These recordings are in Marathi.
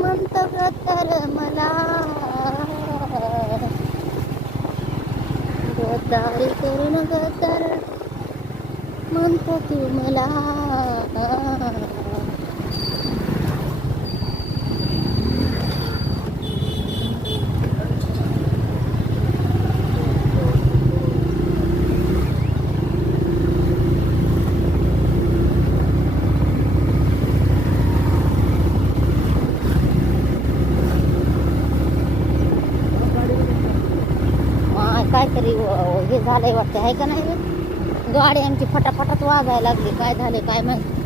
म्हणत ग तर मला गद्दारी करून ग तर म्हणतो तू मला. काहीतरी हे झालंय वाटतं, आहे का नाही रे? गाडी आमची फटाफटात वाजायला लागली. काय झाले काय माहिती.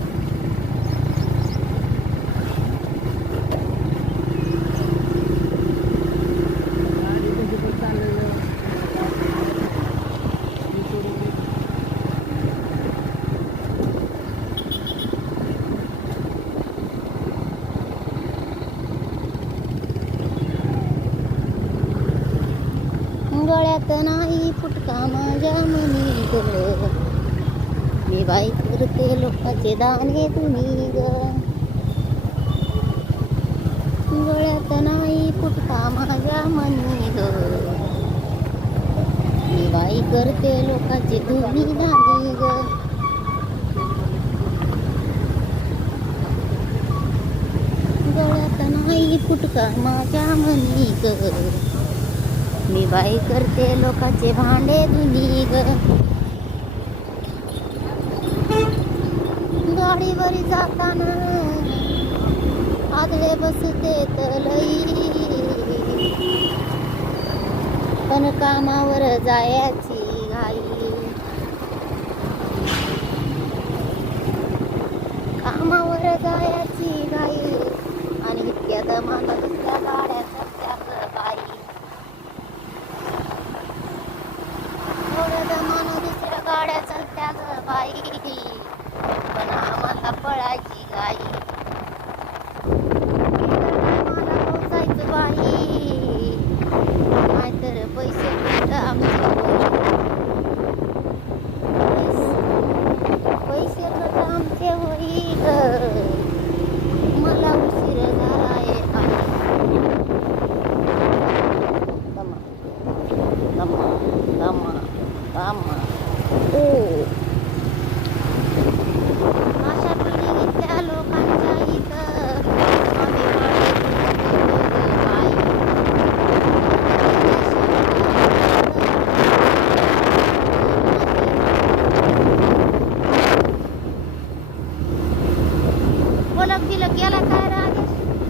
गळ्यात नाही फुटका माझ्या मनी ग, मी बाई करते लोकांचे दाणे तुम्ही ग. गळ्यात नाही फुटका माझ्या मनी ग, मी बाई करते लोकांचे तुम्ही दाणे ग. गळ्यात नाही फुटका माझ्या मनी ग, मी बाई करते लोकांचे भांडे धुनी ग. गाडीवर जाताना आदळे बसते तलई, पण कामावर जायची घाई. कामावर जायची घाई.